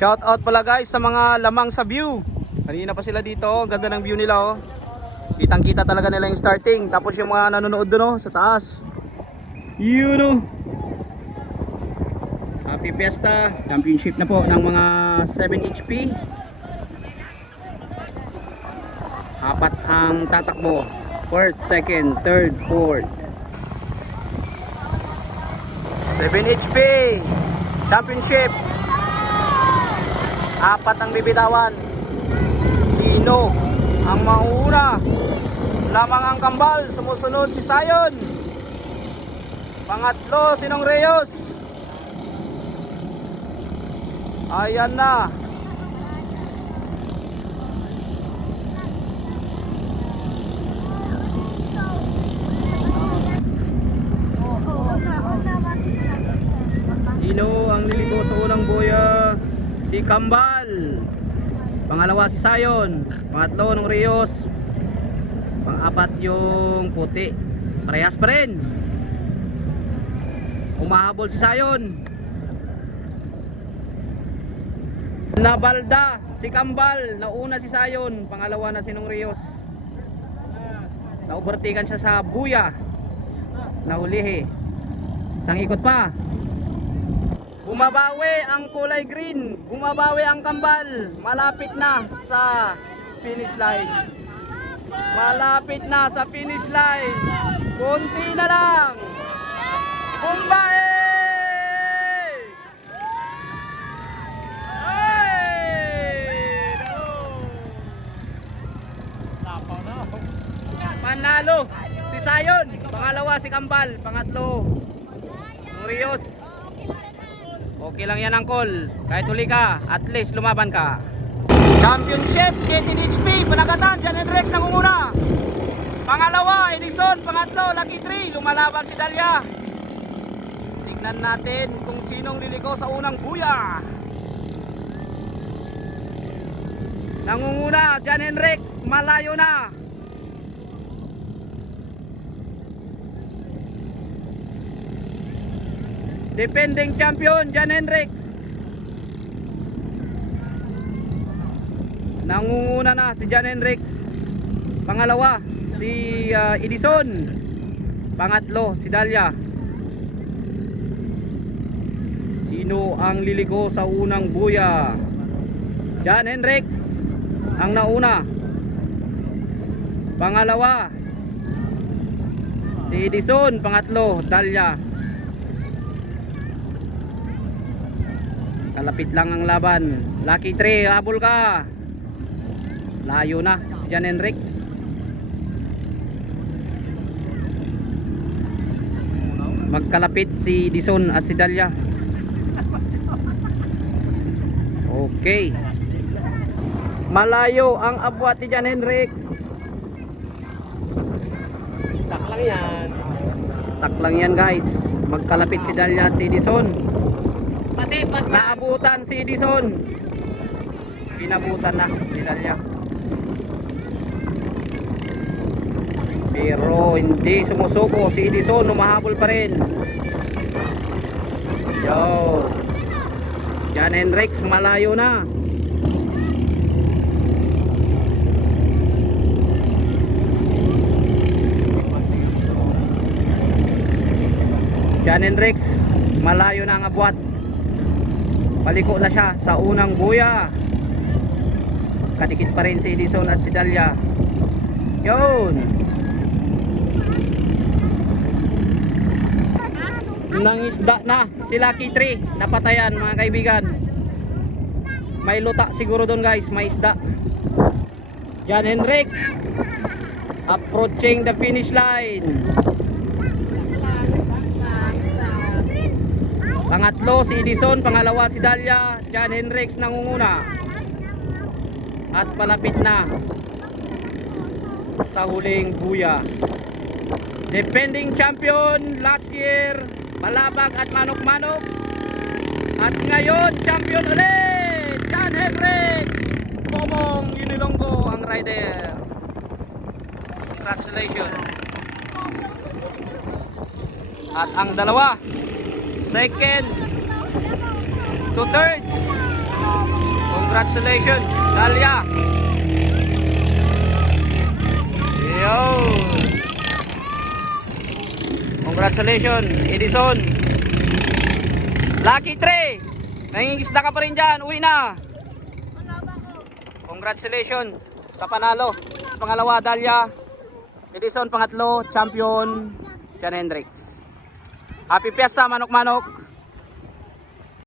Shout out pala guys sa mga lamang sa view. Kanina pa sila dito, ganda ng view nila oh. Kitang kita talaga nila yung starting. Tapos yung mga nanonood doon oh, sa taas. Yun oh. Happy Fiesta. Championship na po ng mga 7 HP. Apat ang tatakbo. First, second, third, fourth. 7 HP Championship. Apat ang bibitawan. Sino ang mauuna? Lamang ang kambal. Sumusunod si Sayon. Pangatlo, Sinong Reyes. Ayan na. Sino ang liligo sa unang buya? Si Kambal. Pangalawa si Sayon. Pangatlo ng Rios. Pang-apat yung puti. Parehas pa rin. Umahabol si Sayon. Nabalda si Kambal. Nauna si Sayon. Pangalawa na Sinong Rios. Naubertikan siya sa buya. Nahulihi. Isang ikot pa. Bumabawi ang kulay green. Bumabawi ang Kambal. Malapit na sa finish line. Malapit na sa finish line. Kunti na lang. Bumbae! Hey! No! Panalo si Sayon. Pangalawa si Kambal. Pangatlo Rios. Okay lang yan, Angkol. Kahit huli ka, at least lumaban ka. Championship, 18 HP, Panagatan, Jan Henrix nangunguna. Pangalawa, Edison. Pangatlo, Lucky 3, lumalaban si Dalia. Tignan natin kung sinong liliko sa unang buya. Nangunguna, Jan Henrix, malayo na. Defending champion Jan Henrix. Nangunguna na si Jan Henrix. Pangalawa si Edison. Pangatlo si Dalia. Sino ang liliko sa unang buya? Jan Henrix ang nauna. Pangalawa si Edison. Pangatlo Dalia. Kalapit lang ang laban. Lucky 3, habol ka. Layo na si Jan Henrix. Magkalapit si Dison at si Dalia. Okay. Malayo ang abwat ni Jan Henrix. Stuck lang yan. Stuck lang yan guys. Magkalapit si Dalia at si Dison. Naabutan si Edison. Pinabutan na ni Dalia. Pero hindi sumusuko si Edison. Umahabol pa rin. Yo, Jan Henrix malayo na. Jan Henrix malayo na ang abwat. Paliko na siya sa unang buya. Kadikit pa rin si Edison at si Dalia. Yun. Nangisda na si Lucky 3. Napatayan mga kaibigan. May luta siguro doon guys. May isda. Jan Henrix approaching the finish line. Pangatlo si Edison, pangalawa si Dalia, Jan Henrix nangunguna. At palapit na sa huling buya. Defending champion last year, Malabag at Manok-Manok. At ngayon, champion ulit, Jan Henrix. Pomong Unilonggo ang rider. Congratulations. At ang dalawa, second to third, Congratulations, Dalia. Yo. Congratulations, Edison. Lucky 3. Nangingisda ka pa rin dyan. Uwi na. Congratulations sa panalo. Pangalawa, Dalia. Edison, pangatlo, champion, Jan Hendricks. Happy Fiesta, manok-manok.